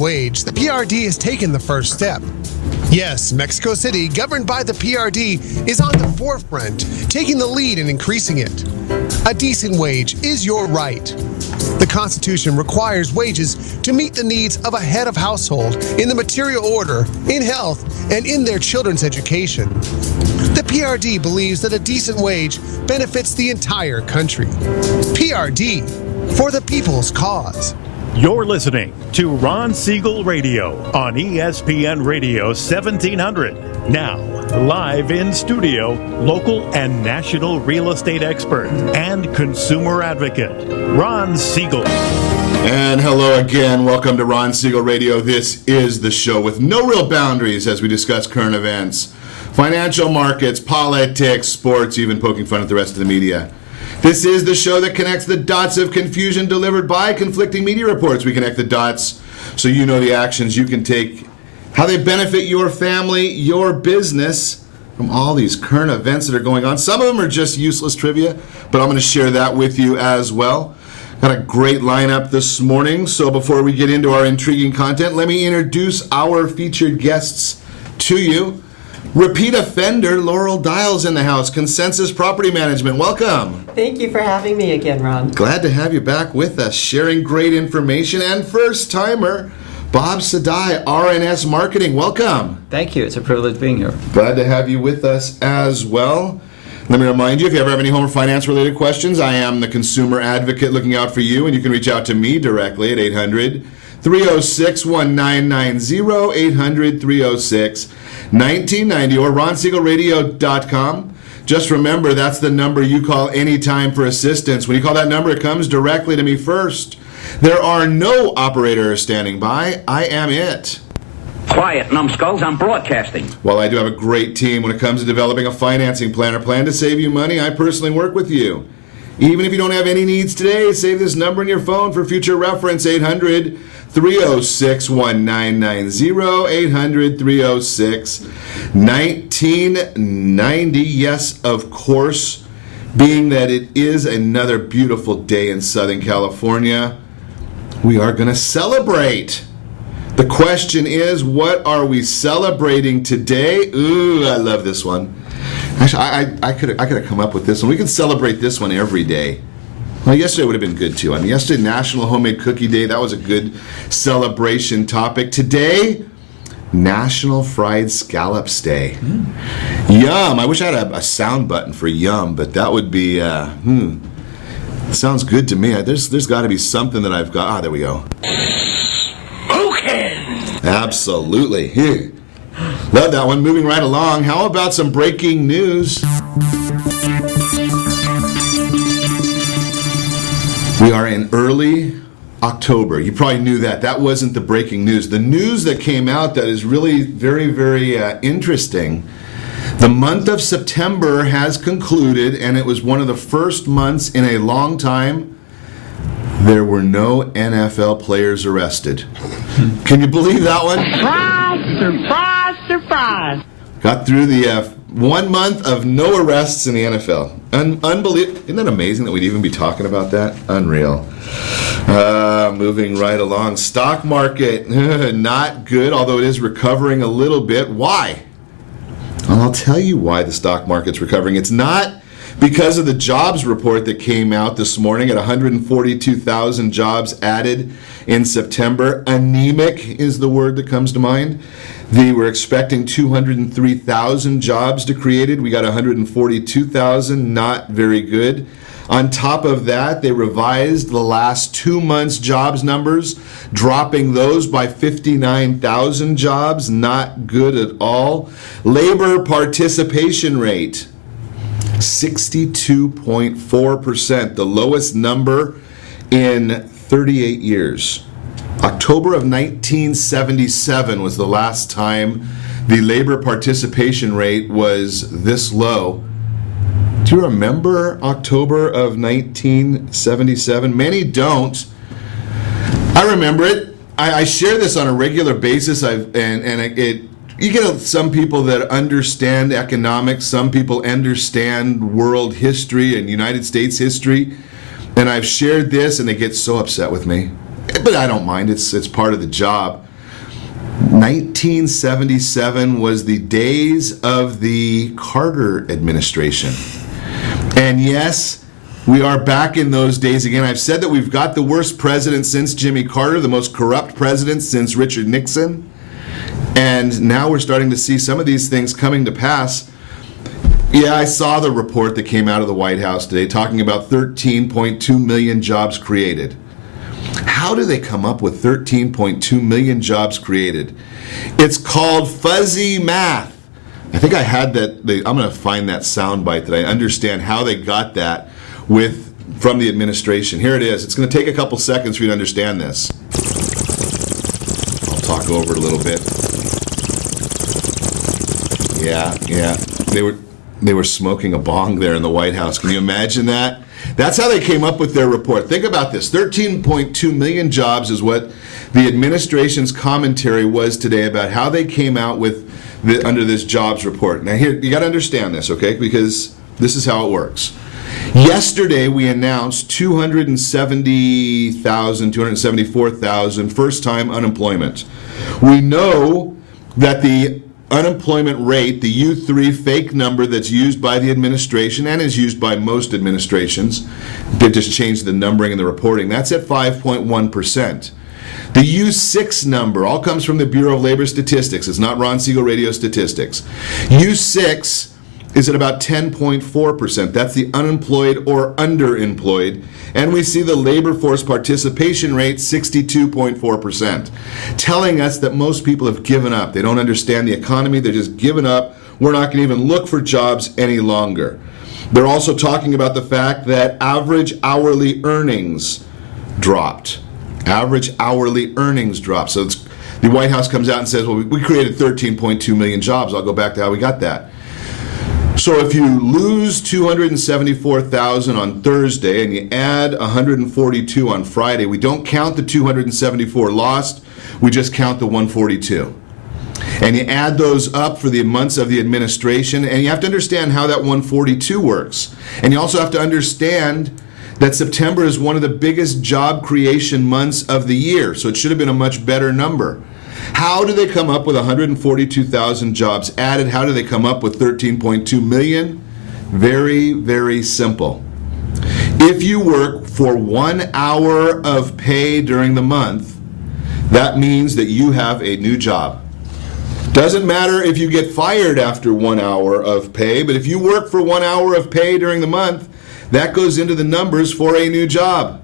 wage, the PRD has taken the first step. Yes, Mexico City, governed by the PRD, is on the forefront, taking the lead in increasing it. A decent wage is your right. The Constitution requires wages to meet the needs of a head of household in the material order, in health, and in their children's education. The PRD believes that a decent wage benefits the entire country. PRD, for the people's cause. You're listening to Ron Siegel Radio on ESPN Radio 1700. Now, live in studio, local and national real estate expert and consumer advocate, Ron Siegel. And hello again. Welcome to Ron Siegel Radio. This is the show with no real boundaries as we discuss current events, financial markets, politics, sports, even poking fun at the rest of the media. This is the show that connects the dots of confusion delivered by conflicting media reports. We connect the dots so you know the actions you can take, how they benefit your family, your business from all these current events that are going on. Some of them are just useless trivia, but I'm going to share that with you as well. Got a great lineup this morning, so before we get into our intriguing content, let me introduce our featured guests to you. Repeat offender Laurel Dial's in the house, Consensus Property Management. Welcome. Thank you for having me again, Ron. Glad to have you back with us, sharing great information. And first timer, Bob Saadai, RNS Marketing. Welcome. Thank you. It's a privilege being here. Glad to have you with us as well. Let me remind you, if you ever have any home or finance related questions, I am the consumer advocate looking out for you, and you can reach out to me directly at 800-306-1990, 800-306-1990, or ronsiegelradio.com. Just remember, that's the number you call anytime for assistance. When you call that number, it comes directly to me first. There are no operators standing by. I am it. Quiet, numbskulls, I'm broadcasting. While I do have a great team when it comes to developing a financing plan or plan to save you money, I personally work with you. Even if you don't have any needs today, save this number in your phone for future reference, 800-306-1990, 800-306-1990. Yes, of course, being that it is another beautiful day in Southern California, we are going to celebrate. The question is, what are we celebrating today? Ooh, I love this one. Actually, I could have come up with this one. We can celebrate this one every day. Well, yesterday would have been good too. I mean, yesterday, National Homemade Cookie Day. That was a good celebration topic. Today, National Fried Scallops Day. Yum. I wish I had a sound button for yum, but that would be, sounds good to me. There's got to be something that I've got. Ah, there we go. Absolutely. Love that one. Moving right along. How about some breaking news? We are in early October. You probably knew that. That wasn't the breaking news. The news that came out that is really very, very interesting. The month of September has concluded, and it was one of the first months in a long time there were no NFL players arrested. Can you believe that one? Surprise, surprise, surprise. Got through the 1 month of no arrests in the NFL. Unbelievable. Isn't that amazing that we'd even be talking about that? Unreal. Moving right along. Stock market, not good, although it is recovering a little bit. Why? Well, I'll tell you why the stock market's recovering. It's not because of the jobs report that came out this morning at 142,000 jobs added in September. Anemic is the word that comes to mind. They were expecting 203,000 jobs to be created. We got 142,000, not very good. On top of that, they revised the last 2 months' jobs numbers, dropping those by 59,000 jobs, not good at all. Labor participation rate, 62.4%, the lowest number in 38 years. October of 1977 was the last time the labor participation rate was this low. Do you remember October of 1977? Many don't. I remember it. I share this on a regular basis. You get some people that understand economics, some people understand world history and United States history, and I've shared this and they get so upset with me. But I don't mind, it's part of the job. 1977 was the days of the Carter administration. And yes, we are back in those days again. I've said that we've got the worst president since Jimmy Carter, the most corrupt president since Richard Nixon. And now we're starting to see some of these things coming to pass. Yeah, I saw the report that came out of the White House today talking about 13.2 million jobs created. How do they come up with 13.2 million jobs created? It's called fuzzy math. I think I had that. I'm going to find that soundbite that I understand how they got that from the administration. Here it is. It's going to take a couple seconds for you to understand this. I'll talk over it a little bit. Yeah. They were smoking a bong there in the White House. Can you imagine that? That's how they came up with their report. Think about this. 13.2 million jobs is what the administration's commentary was today about how they came out with under this jobs report. Now here, you got to understand this, okay? Because this is how it works. Yesterday, we announced 274,000 first-time unemployment. We know that the unemployment rate, the U3 fake number that's used by the administration and is used by most administrations, they just changed the numbering and the reporting, that's at 5.1%. The U6 number all comes from the Bureau of Labor Statistics. It's not Ron Siegel Radio Statistics. U6 is at about 10.4%. That's the unemployed or underemployed. And we see the labor force participation rate 62.4%, telling us that most people have given up. They don't understand the economy. They're just given up. We're not going to even look for jobs any longer. They're also talking about the fact that average hourly earnings dropped. Average hourly earnings dropped. So the White House comes out and says, well, we created 13.2 million jobs. I'll go back to how we got that. So if you lose 274,000 on Thursday and you add 142 on Friday, we don't count the 274 lost, we just count the 142. And you add those up for the months of the administration, and you have to understand how that 142 works. And you also have to understand that September is one of the biggest job creation months of the year, so it should have been a much better number. How do they come up with 142,000 jobs added? How do they come up with 13.2 million? Very, very simple. If you work for 1 hour of pay during the month, that means that you have a new job. Doesn't matter if you get fired after 1 hour of pay, but if you work for 1 hour of pay during the month, that goes into the numbers for a new job.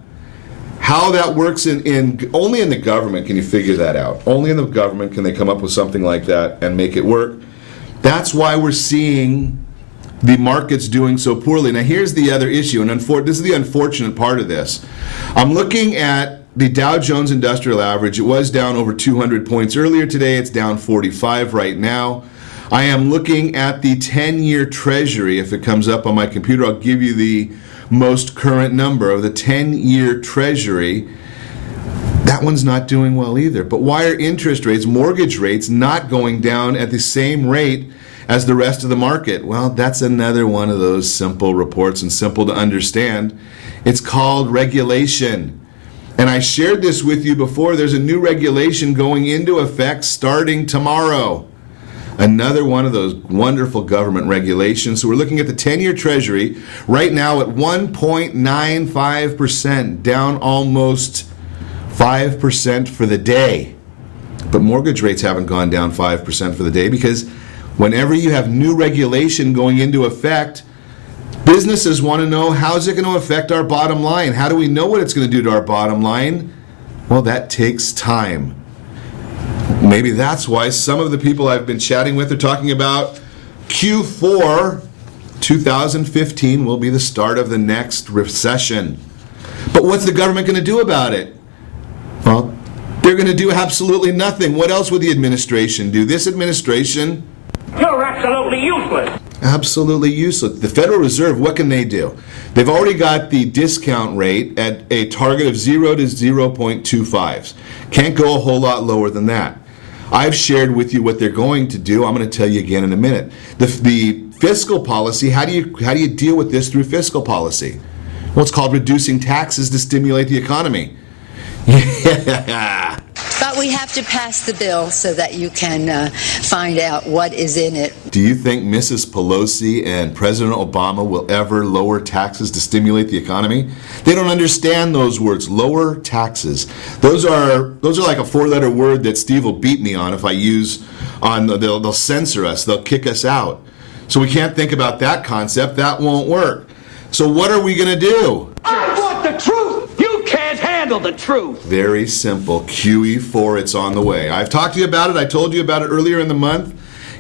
How that works only in the government can you figure that out. Only in the government can they come up with something like that and make it work. That's why we're seeing the markets doing so poorly. Now here's the other issue, and this is the unfortunate part of this. I'm looking at the Dow Jones Industrial Average. It was down over 200 points earlier today. It's down 45 right now. I am looking at the 10-year Treasury. If it comes up on my computer, I'll give you the most current number of the 10-year Treasury. That one's not doing well either. But why are interest rates, mortgage rates, not going down at the same rate as the rest of the market? Well, that's another one of those simple reports and simple to understand. It's called regulation. And I shared this with you before. There's a new regulation going into effect starting tomorrow. Another one of those wonderful government regulations. So we're looking at the 10-year Treasury right now at 1.95%, down almost 5% for the day. But mortgage rates haven't gone down 5% for the day because whenever you have new regulation going into effect, businesses want to know, how's it going to affect our bottom line? How do we know what it's going to do to our bottom line? Well, that takes time. Maybe that's why some of the people I've been chatting with are talking about Q4 2015 will be the start of the next recession. But what's the government going to do about it? Well, they're going to do absolutely nothing. What else would the administration do? This administration... You're absolutely useless. Absolutely useless. The Federal Reserve, what can they do? They've already got the discount rate at a target of 0 to 0.25. Can't go a whole lot lower than that. I've shared with you what they're going to do. I'm going to tell you again in a minute. The fiscal policy, how do you deal with this through fiscal policy? Well, it's called reducing taxes to stimulate the economy. Yeah. But we have to pass the bill so that you can find out what is in it. Do you think Mrs. Pelosi and President Obama will ever lower taxes to stimulate the economy? They don't understand those words, lower taxes. Those are like a four-letter word that Steve will beat me on if I use on, they'll censor us, they'll kick us out. So we can't think about that concept, that won't work. So what are we going to do? I want the truth. You can't handle the truth. Very simple. QE4, it's on the way. I've talked to you about it. I told you about it earlier in the month.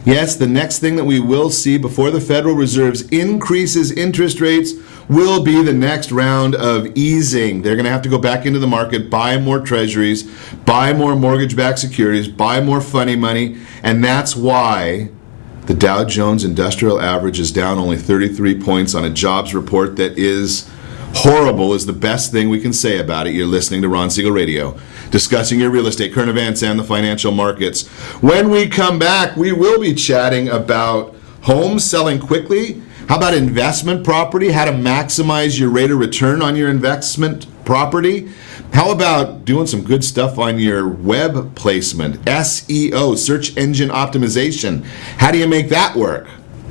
Yes, the next thing that we will see before the Federal Reserve increases interest rates will be the next round of easing. They're going to have to go back into the market, buy more treasuries, buy more mortgage-backed securities, buy more funny money, and that's why the Dow Jones Industrial Average is down only 33 points on a jobs report that is horrible, is the best thing we can say about it. You're listening to Ron Siegel Radio, discussing your real estate, current events, and the financial markets. When we come back, we will be chatting about homes selling quickly. How about investment property? How to maximize your rate of return on your investment property? How about doing some good stuff on your web placement? SEO, Search Engine Optimization. How do you make that work?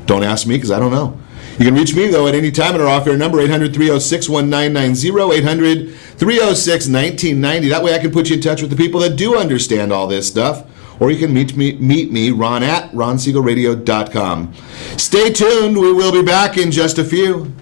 Don't ask me because I don't know. You can reach me, though, at any time at our off-air number, 800-306-1990, 800-306-1990. That way I can put you in touch with the people that do understand all this stuff. Or you can meet me, Ron, at ronsiegelradio.com. Stay tuned. We will be back in just a few.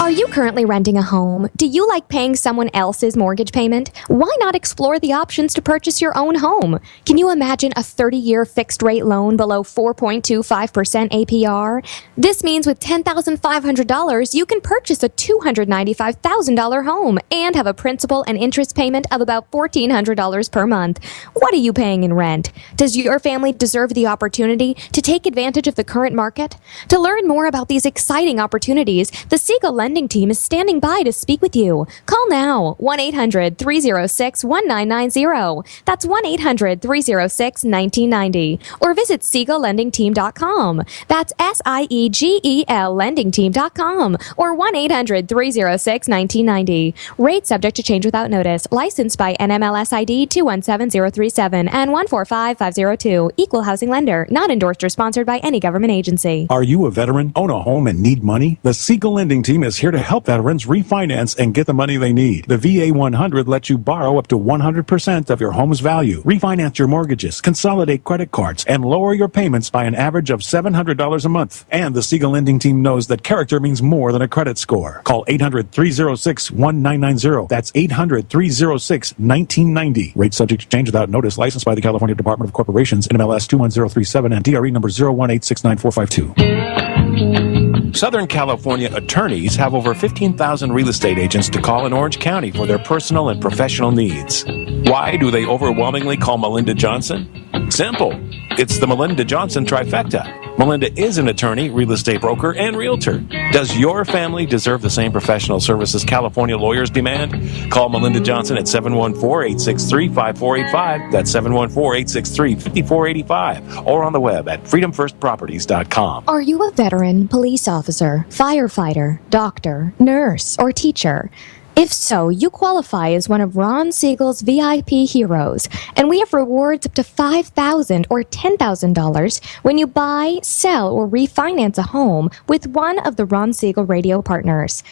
Are you currently renting a home? Do you like paying someone else's mortgage payment? Why not explore the options to purchase your own home? Can you imagine a 30-year fixed-rate loan below 4.25% APR? This means with $10,500, you can purchase a $295,000 home and have a principal and interest payment of about $1,400 per month. What are you paying in rent? Does your family deserve the opportunity to take advantage of the current market? To learn more about these exciting opportunities, the Siegel Lending Team is standing by to speak with you. Call now, 1-800-306-1990. That's 1-800-306-1990. Or visit SiegelLendingTeam.com. That's SIEGEL LendingTeam.com. Or 1-800-306-1990. Rate subject to change without notice. Licensed by NMLS ID 217037 and 145502. Equal housing lender. Not endorsed or sponsored by any government agency. Are you a veteran, own a home, and need money? The Siegel Lending Team is here to help veterans refinance and get the money they need. The VA 100 lets you borrow up to 100% of your home's value, refinance your mortgages, consolidate credit cards, and lower your payments by an average of $700 a month. And the Siegel Lending Team knows that character means more than a credit score. Call 800-306-1990. That's 800-306-1990. Rate subject to change without notice. Licensed by the California Department of Corporations, NMLS 21037 and DRE number 018694552. Southern California attorneys have over 15,000 real estate agents to call in Orange County for their personal and professional needs. Why do they overwhelmingly call Melinda Johnson? Simple. It's the Melinda Johnson trifecta. Melinda is an attorney, real estate broker, and realtor. Does your family deserve the same professional services California lawyers demand? Call Melinda Johnson at 714-863-5485. That's 714-863-5485. Or on the web at freedomfirstproperties.com. Are you a veteran, police officer, firefighter, doctor, nurse, or teacher? If so, you qualify as one of Ron Siegel's VIP heroes, and we have rewards up to $5,000 or $10,000 when you buy, sell, or refinance a home with one of the Ron Siegel radio partners.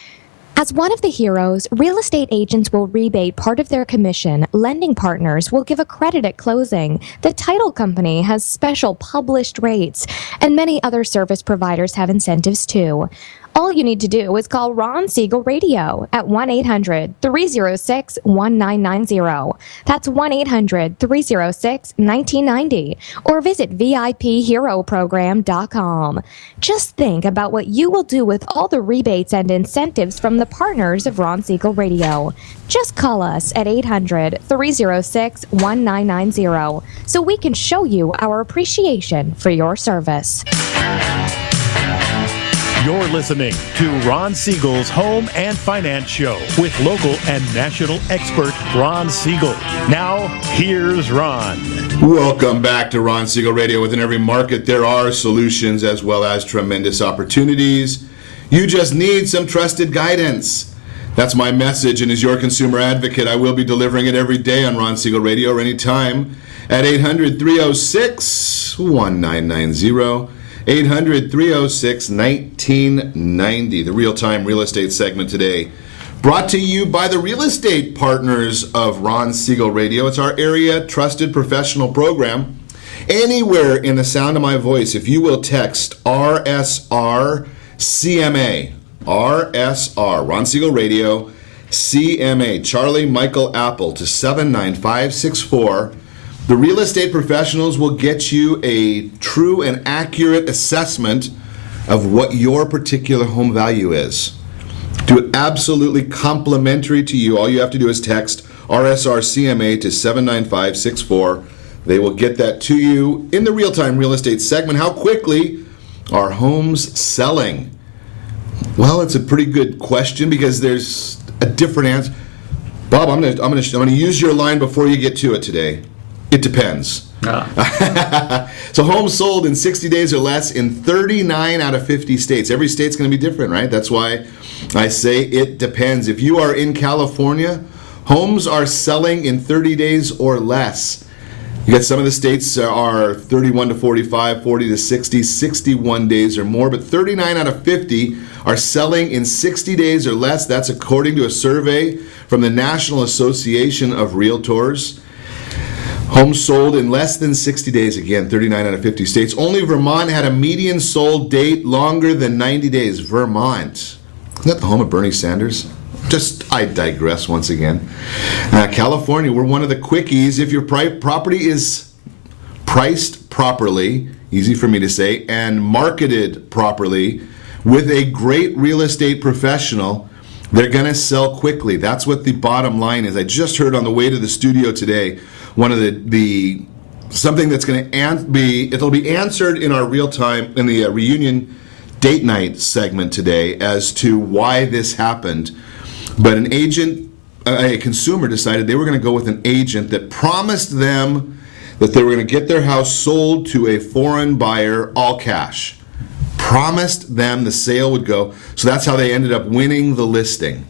As one of the heroes, real estate agents will rebate part of their commission, lending partners will give a credit at closing, the title company has special published rates, and many other service providers have incentives too. All you need to do is call Ron Siegel Radio at 1-800-306-1990. That's 1-800-306-1990. Or visit VIPHeroProgram.com. Just think about what you will do with all the rebates and incentives from the partners of Ron Siegel Radio. Just call us at 800-306-1990 so we can show you our appreciation for your service. You're listening to Ron Siegel's Home and Finance Show with local and national expert Ron Siegel. Now, here's Ron. Welcome back to Ron Siegel Radio. Within every market, there are solutions as well as tremendous opportunities. You just need some trusted guidance. That's my message, and as your consumer advocate, I will be delivering it every day on Ron Siegel Radio or anytime at 800-306-1990, 800-306-1990, the real-time real estate segment today. Brought to you by the real estate partners of Ron Siegel Radio. It's our area trusted professional program. Anywhere in the sound of my voice, if you will text RSRCMA, RSR, Ron Siegel Radio, CMA, Charlie Michael Apple, to 79564. The real estate professionals will get you a true and accurate assessment of what your particular home value is. Do it absolutely complimentary to you. All you have to do is text RSRCMA to 79564. They will get that to you in the real-time real estate segment. How quickly are homes selling? Well, it's a pretty good question because there's a different answer. Bob, I'm gonna use your line before you get to it today. It depends. So homes sold in 60 days or less in 39 out of 50 states. Every state's going to be different, right? That's why I say it depends. If you are in California, homes are selling in 30 days or less. You got some of the states are 31 to 45, 40 to 60, 61 days or more, but 39 out of 50 are selling in 60 days or less. That's according to a survey from the National Association of Realtors. Homes sold in less than 60 days, again, 39 out of 50 states. Only Vermont had a median sold date longer than 90 days. Vermont. Isn't that the home of Bernie Sanders? I digress once again. California, we're one of the quickies. If your property is priced properly, easy for me to say, and marketed properly with a great real estate professional, they're going to sell quickly. That's what the bottom line is. I just heard on the way to the studio today, one of the something that's going to it'll be answered in our real time in the reunion date night segment today as to why this happened. But a consumer decided they were going to go with an agent that promised them that they were going to get their house sold to a foreign buyer all cash. Promised them the sale would go. So that's how they ended up winning the listing.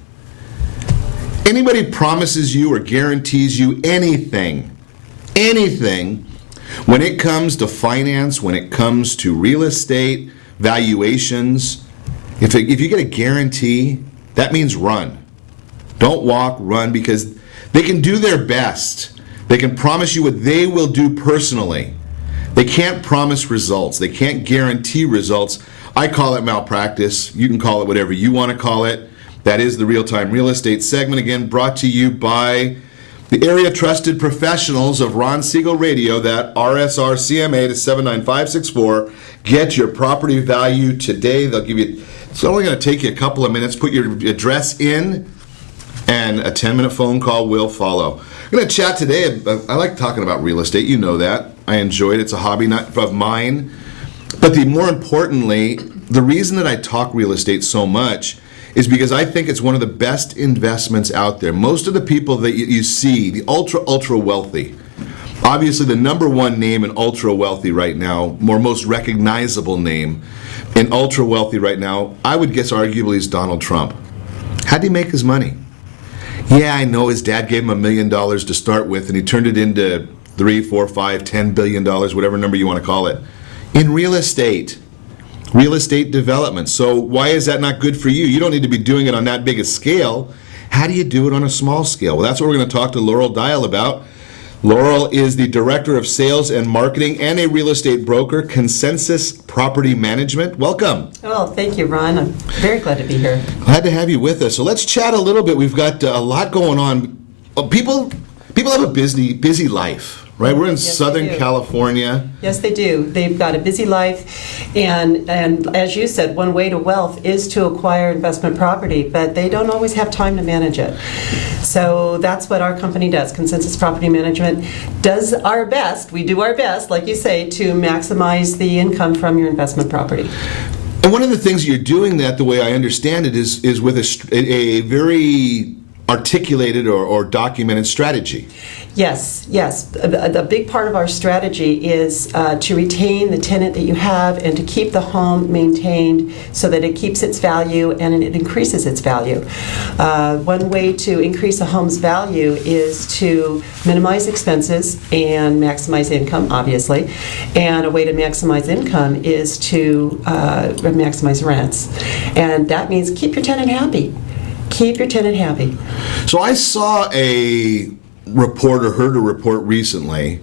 Anybody promises you or guarantees you anything, when it comes to finance, when it comes to real estate, valuations, if you get a guarantee, that means run. Don't walk, run, because they can do their best. They can promise you what they will do personally. They can't promise results. They can't guarantee results. I call it malpractice. You can call it whatever you want to call it. That is the real-time real estate segment, again, brought to you by the area trusted professionals of Ron Siegel Radio, that RSRCMA to 79564. Get your property value today. They'll give you, it's only going to take you a couple of minutes. Put your address in, and a 10-minute phone call will follow. We're going to chat today. I like talking about real estate. You know that. I enjoy it. It's a hobby of mine. But more importantly, the reason that I talk real estate so much is because I think it's one of the best investments out there. Most of the people that you see, the ultra wealthy, obviously the number one name in ultra wealthy right now, most recognizable name in ultra wealthy right now, I would guess arguably is Donald Trump. How'd he make his money? Yeah, I know his dad gave him $1 million to start with, and he turned it into $3, $4, $5, $10 billion, whatever number you want to call it, in real estate development. So why is that not good for you? You don't need to be doing it on that big a scale. How do you do it on a small scale? Well, that's what we're going to talk to Laurel Dial about. Laurel is the Director of Sales and Marketing and a real estate broker, Consensus Property Management. Welcome. Oh, thank you, Ron. I'm very glad to be here. Glad to have you with us. So let's chat a little bit. We've got a lot going on. People have a busy life, right? We're in Southern California. Yes, they do. They've got a busy life, and as you said, one way to wealth is to acquire investment property, but they don't always have time to manage it. So that's what our company does. Consensus Property Management does our best. We do our best, like you say, to maximize the income from your investment property. And one of the things you're doing that, the way I understand it, is with a very articulated or documented strategy. Yes. A big part of our strategy is to retain the tenant that you have and to keep the home maintained so that it keeps its value and it increases its value. One way to increase a home's value is to minimize expenses and maximize income, obviously. And a way to maximize income is to maximize rents. And that means keep your tenant happy. Keep your tenant happy. So I saw a report or heard a report recently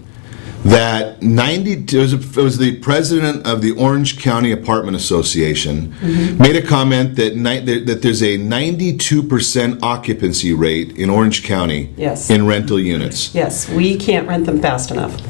that it was the president of the Orange County Apartment Association made a comment that there's a 92% occupancy rate in Orange County in rental units. Yes, we can't rent them fast enough.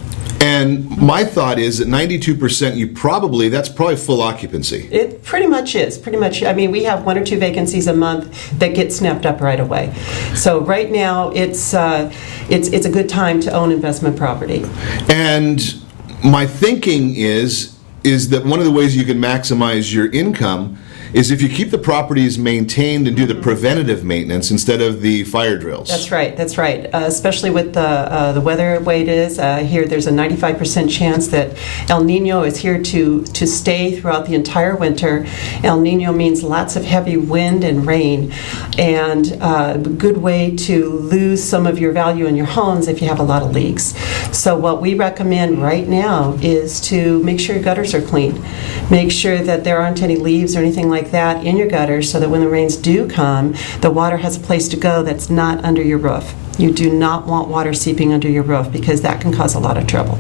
And my thought is that 92%, that's probably full occupancy. It pretty much is. Pretty much. I mean, we have 1 or 2 vacancies a month that get snapped up right away. So right now, it's a good time to own investment property. And my thinking is that one of the ways you can maximize your income is if you keep the properties maintained and do the preventative maintenance instead of the fire drills. That's right. Especially with the weather the way it is. Here there's a 95% chance that El Nino is here to stay throughout the entire winter. El Nino means lots of heavy wind and rain, and a good way to lose some of your value in your homes if you have a lot of leaks. So what we recommend right now is to make sure your gutters are clean. Make sure that there aren't any leaves or anything like that in your gutters so that when the rains do come, the water has a place to go that's not under your roof. You do not want water seeping under your roof because that can cause a lot of trouble.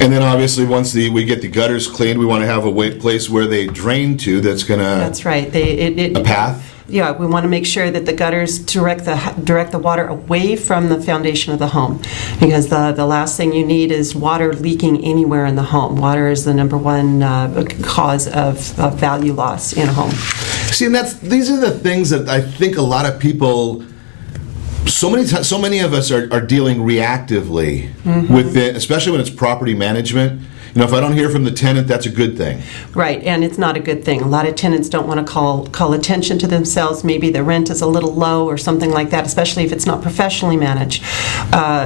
And then obviously once we get the gutters cleaned, we want to have a place where they drain to that's going to... That's right. A path? Yeah, we want to make sure that the gutters direct the water away from the foundation of the home, because the last thing you need is water leaking anywhere in the home. Water is the number one cause of value loss in a home. See, and these are the things that I think a lot of people... So many of us are dealing reactively with it, especially when it's property management. If I don't hear from the tenant, that's a good thing. Right, and it's not a good thing. A lot of tenants don't want to call attention to themselves. Maybe the rent is a little low or something like that, especially if it's not professionally managed.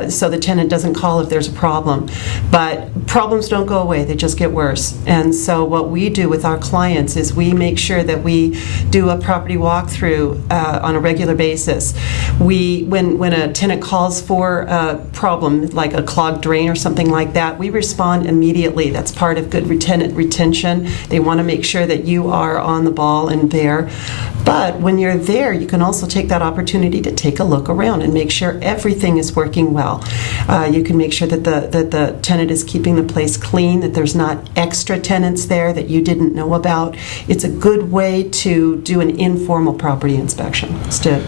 So the tenant doesn't call if there's a problem. But problems don't go away, they just get worse. And so what we do with our clients is we make sure that we do a property walkthrough on a regular basis. When a tenant calls for a problem, like a clogged drain or something like that, we respond immediately. That's part of good tenant retention. They want to make sure that you are on the ball and there. But when you're there, you can also take that opportunity to take a look around and make sure everything is working well. You can make sure that the tenant is keeping the place clean, that there's not extra tenants there that you didn't know about. It's a good way to do an informal property inspection, to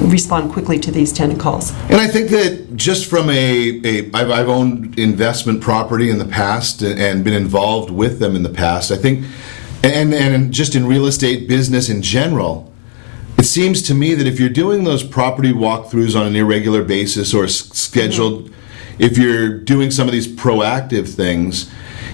respond quickly to these tenant calls. And I think that just from I've owned investment property in the past and been involved with them in the past. I think, and just in real estate business in general, it seems to me that if you're doing those property walkthroughs on an irregular basis or scheduled, if you're doing some of these proactive things,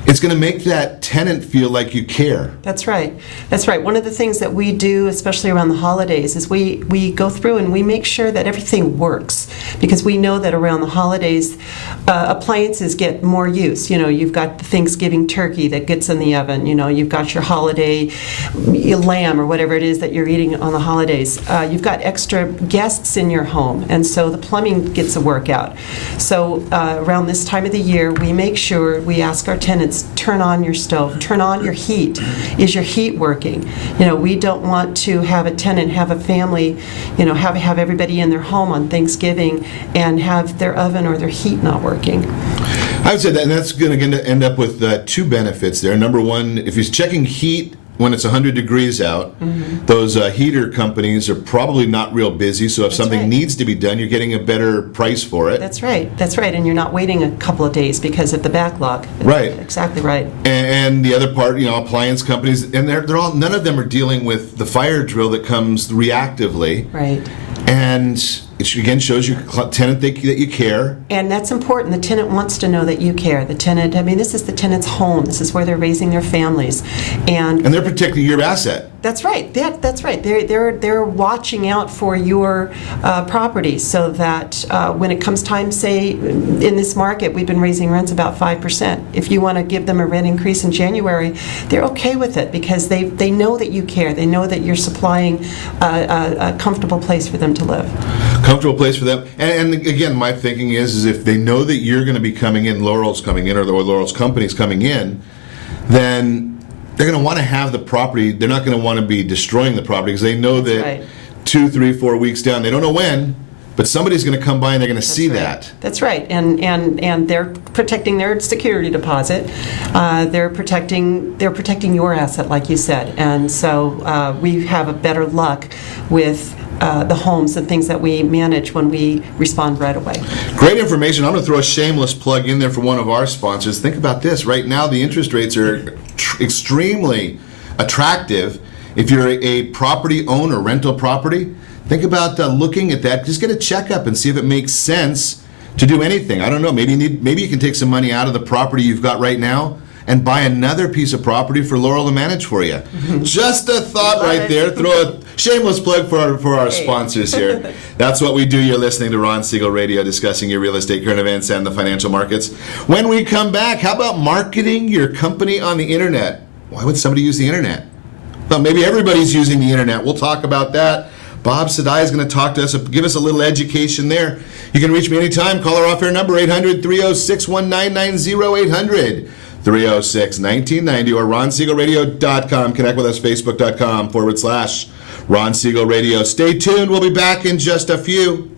it's going to make that tenant feel like you care. That's right. One of the things that we do, especially around the holidays, is we go through and we make sure that everything works, because we know that around the holidays, appliances get more use. You've got the Thanksgiving turkey that gets in the oven. You've got your holiday lamb or whatever it is that you're eating on the holidays. You've got extra guests in your home, and so the plumbing gets a workout. So around this time of the year, we make sure we ask our tenants, turn on your stove, turn on your heat. Is your heat working? We don't want to have a tenant have a family, have everybody in their home on Thanksgiving and have their oven or their heat not working. I would say that, and that's going to end up with 2 benefits there. Number one, if he's checking heat when it's 100 degrees out, those heater companies are probably not real busy, so if something needs to be done, you're getting a better price for it. That's right, and you're not waiting a couple of days because of the backlog. Right. Exactly right. And the other part, appliance companies, and they're all, none of them are dealing with the fire drill that comes reactively. Right. And it again shows your tenant that you care. And that's important. The tenant wants to know that you care. The tenant, I mean, this is the tenant's home. This is where they're raising their families. And they're protecting your asset. That's right. That's right. They're watching out for your property so that when it comes time, say, in this market, we've been raising rents about 5%. If you want to give them a rent increase in January, they're okay with it because they know that you care. They know that you're supplying a comfortable place for them to live. Comfortable place for them. And again, my thinking is if they know that you're going to be coming in, Laurel's coming in, or Laurel's company's coming in, then they're going to want to have the property. They're not going to want to be destroying the property because they know that 2, 3, 4 weeks down, they don't know when, but somebody's going to come by and they're going to see that. That's right. And they're protecting their security deposit. They're protecting your asset, like you said. And so we have a better luck with the homes and things that we manage when we respond right away. Great information. I'm going to throw a shameless plug in there for one of our sponsors. Think about this. Right now, the interest rates are extremely attractive. If you're a property owner, rental property, think about looking at that. Just get a checkup and see if it makes sense to do anything. I don't know. Maybe you can take some money out of the property you've got right now and buy another piece of property for Laurel to manage for you. Just a thought right there. Throw a shameless plug for our sponsors here. That's what we do. You're listening to Ron Siegel Radio, discussing your real estate, current events, and the financial markets. When we come back, how about marketing your company on the internet? Why would somebody use the internet? Well, maybe everybody's using the internet. We'll talk about that. Bob Saadai is going to talk to us, give us a little education there. You can reach me anytime. Call our off-air number, 800-306-1990, 800-306-1990, or ronsiegelradio.com. Connect with us, facebook.com/Ron Siegel Radio. Stay tuned. We'll be back in just a few.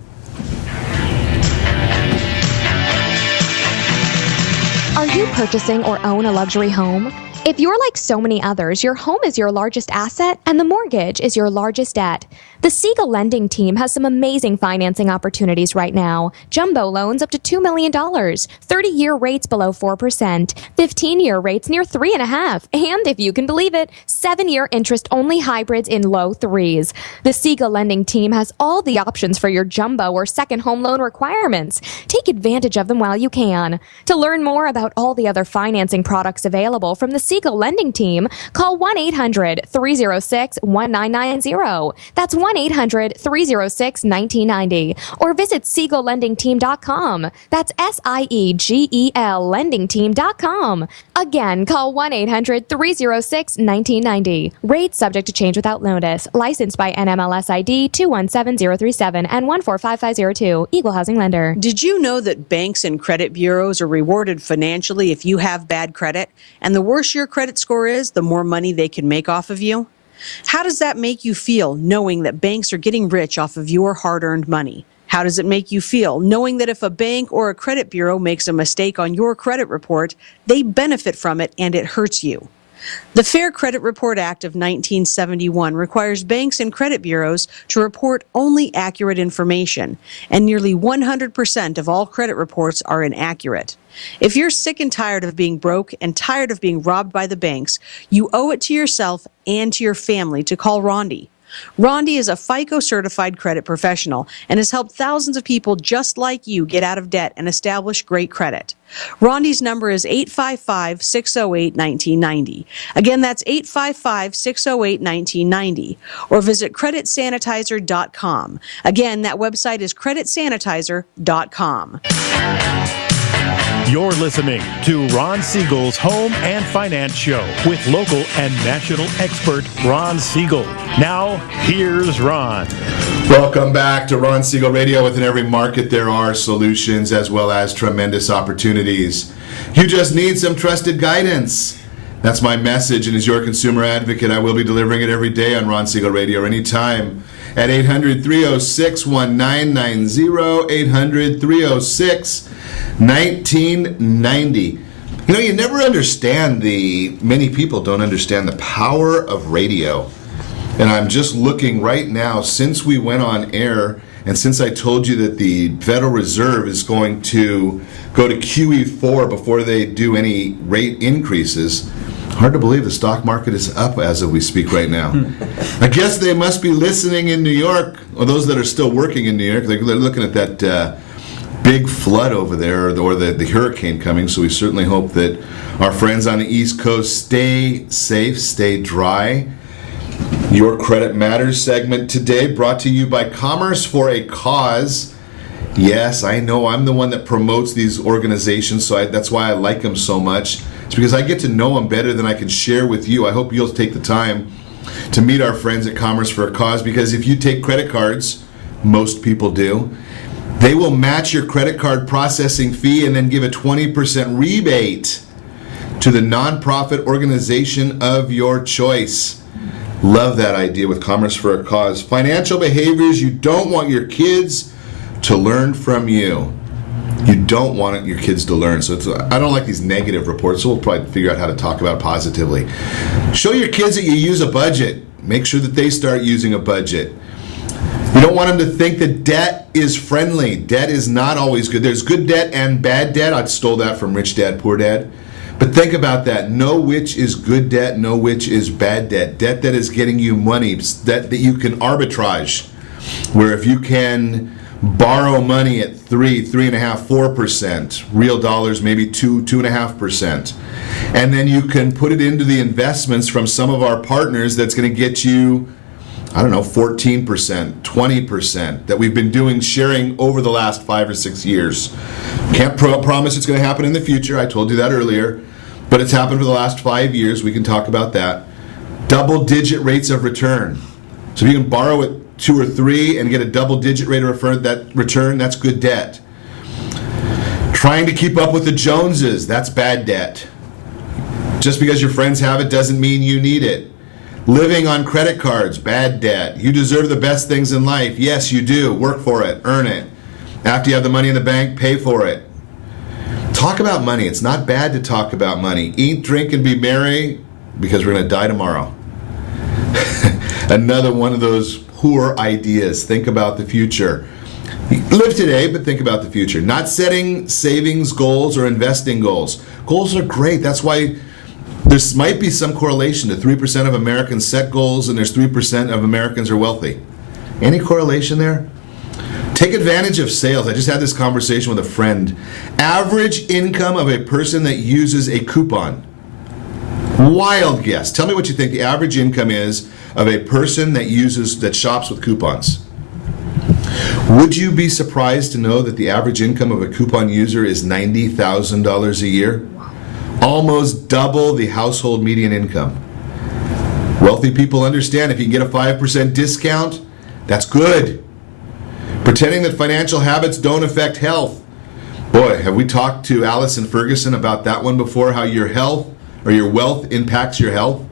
Are you purchasing or own a luxury home? If you're like so many others, your home is your largest asset and the mortgage is your largest debt. The Siegel lending team has some amazing financing opportunities right now. Jumbo loans up to $2 million, 30-year rates below 4%, 15-year rates near 3.5%, and if you can believe it, 7-year interest-only hybrids in low 3s. The Siegel lending team has all the options for your jumbo or second home loan requirements. Take advantage of them while you can. To learn more about all the other financing products available from the Siegel lending team, call 1-800-306-1990. That's 1-800-306-1990. Or visit SiegelLendingTeam.com. That's SIEGEL LendingTeam.com. Again, call 1-800-306-1990. Rates subject to change without notice. Licensed by NMLS ID 217037 and 145502. Equal housing lender. Did you know that banks and credit bureaus are rewarded financially if you have bad credit? And the worse your credit score is, the more money they can make off of you? How does that make you feel, knowing that banks are getting rich off of your hard-earned money? How does it make you feel, knowing that if a bank or a credit bureau makes a mistake on your credit report, they benefit from it and it hurts you? The Fair Credit Report Act of 1971 requires banks and credit bureaus to report only accurate information, and nearly 100% of all credit reports are inaccurate. If you're sick and tired of being broke and tired of being robbed by the banks, you owe it to yourself and to your family to call Rondi. Rondi is a FICO-certified credit professional and has helped thousands of people just like you get out of debt and establish great credit. Rondi's number is 855-608-1990. Again, that's 855-608-1990. Or visit creditsanitizer.com. Again, that website is creditsanitizer.com. You're listening to Ron Siegel's Home and Finance Show with local and national expert Ron Siegel. Now, here's Ron. Welcome back to Ron Siegel Radio. Within every market, there are solutions as well as tremendous opportunities. You just need some trusted guidance. That's my message, and as your consumer advocate, I will be delivering it every day on Ron Siegel Radio anytime at 800-306-1990, 800-306-1990. You know, you never understand many people don't understand the power of radio. And I'm just looking right now, since we went on air, and since I told you that the Federal Reserve is going to go to QE4 before they do any rate increases, Hard to believe the stock market is up as we speak right now. I guess they must be listening in New York, or those that are still working in New York. They're looking at that big flood over there, or the hurricane coming, so we certainly hope that our friends on the East Coast stay safe, stay dry. Your Credit Matters segment today brought to you by Commerce for a Cause. Yes, I know I'm the one that promotes these organizations, so that's why I like them so much. It's because I get to know them better than I can share with you. I hope you'll take the time to meet our friends at Commerce for a Cause, because if you take credit cards, most people do, they will match your credit card processing fee and then give a 20% rebate to the nonprofit organization of your choice. Love that idea with Commerce for a Cause. Financial behaviors you don't want your kids to learn from you. You don't want your kids to learn. So I don't like these negative reports, so we'll probably figure out how to talk about it positively. Show your kids that you use a budget. Make sure that they start using a budget. You don't want them to think that debt is friendly. Debt is not always good. There's good debt and bad debt. I stole that from Rich Dad, Poor Dad. But think about that. Know which is good debt, know which is bad debt. Debt that is getting you money, debt that you can arbitrage, where if you can borrow money at 3.5%, 4%, real dollars maybe 2.5%, and then you can put it into the investments from some of our partners that's going to get you, 14%, 20% that we've been sharing over the last 5 or 6 years. Can't promise it's going to happen in the future. I told you that earlier, but it's happened for the last 5 years. We can talk about that. Double-digit rates of return. So if you can borrow at 2 or 3 and get a double-digit rate of return, that's good debt. Trying to keep up with the Joneses, that's bad debt. Just because your friends have it doesn't mean you need it. Living on credit cards, bad debt. You deserve the best things in life. Yes, you do. Work for it. Earn it. After you have the money in the bank, pay for it. Talk about money. It's not bad to talk about money. Eat, drink, and be merry, because we're going to die tomorrow. Another one of those poor ideas. Think about the future. Live today, but think about the future. Not setting savings goals or investing goals. Goals are great. That's why there might be some correlation to 3% of Americans set goals and there's 3% of Americans are wealthy. Any correlation there? Take advantage of sales. I just had this conversation with a friend. Average income of a person that uses a coupon. Wild guess. Tell me what you think the average income is of a person that shops with coupons. Would you be surprised to know that the average income of a coupon user is $90,000 a year? Almost double the household median income. Wealthy people understand if you can get a 5% discount, that's good. Pretending that financial habits don't affect health. Boy, have we talked to Allison Ferguson about that one before, how your health or your wealth impacts your health?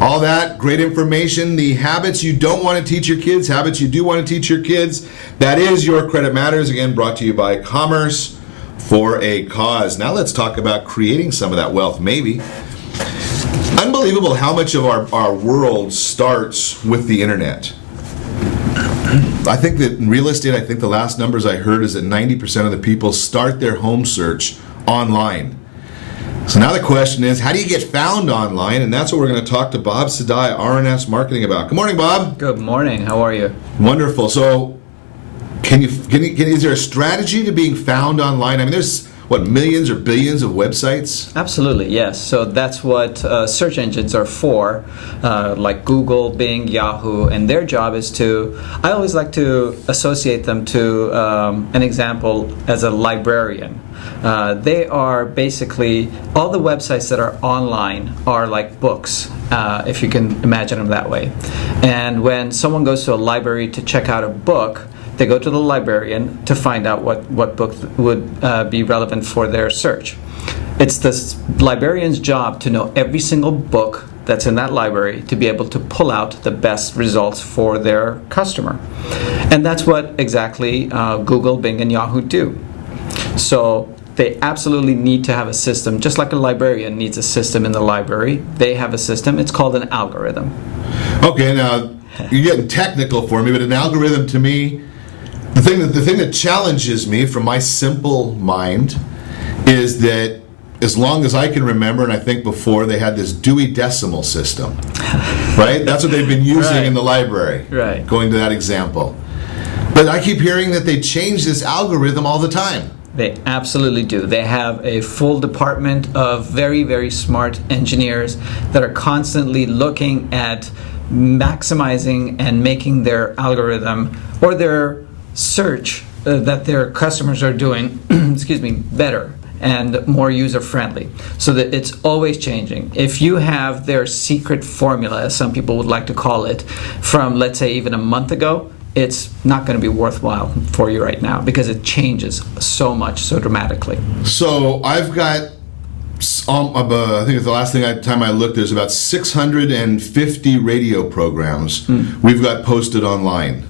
All that great information, the habits you don't want to teach your kids, habits you do want to teach your kids. That is Your Credit Matters, again brought to you by Commerce for a Cause. Now let's talk about creating some of that wealth, maybe. Unbelievable how much of our world starts with the internet. I think that in real estate, I think the last numbers I heard is that 90% of the people start their home search online. So now the question is, how do you get found online? And that's what we're going to talk to Bob Saadai, RNS Marketing about. Good morning, Bob. Good morning. How are you? Wonderful. So is there a strategy to being found online? I mean, there's, millions or billions of websites? Absolutely, yes. So that's what search engines are for, like Google, Bing, Yahoo, and their job is I always like to associate them to an example as a librarian. They are basically, all the websites that are online are like books, if you can imagine them that way. And when someone goes to a library to check out a book, they go to the librarian to find out what book would be relevant for their search. It's the librarian's job to know every single book that's in that library to be able to pull out the best results for their customer. And that's what exactly Google, Bing, and Yahoo do. So they absolutely need to have a system, just like a librarian needs a system in the library. They have a system. It's called an algorithm. Okay, now you're getting technical for me, but an algorithm to me, the thing that challenges me from my simple mind is that as long as I can remember, and I think before, they had this Dewey Decimal System, right? That's what they've been using in the library, Right. going to that example. But I keep hearing that they change this algorithm all the time. They absolutely do. They have a full department of very, very smart engineers that are constantly looking at maximizing and making their algorithm or their search that their customers are doing, excuse me, better and more user-friendly, so that it's always changing. If you have their secret formula, as some people would like to call it, from, let's say, even a month ago, it's not going to be worthwhile for you right now because it changes so much, so dramatically. So I've got, I think it's the last time I looked, there's about 650 radio programs we've got posted online.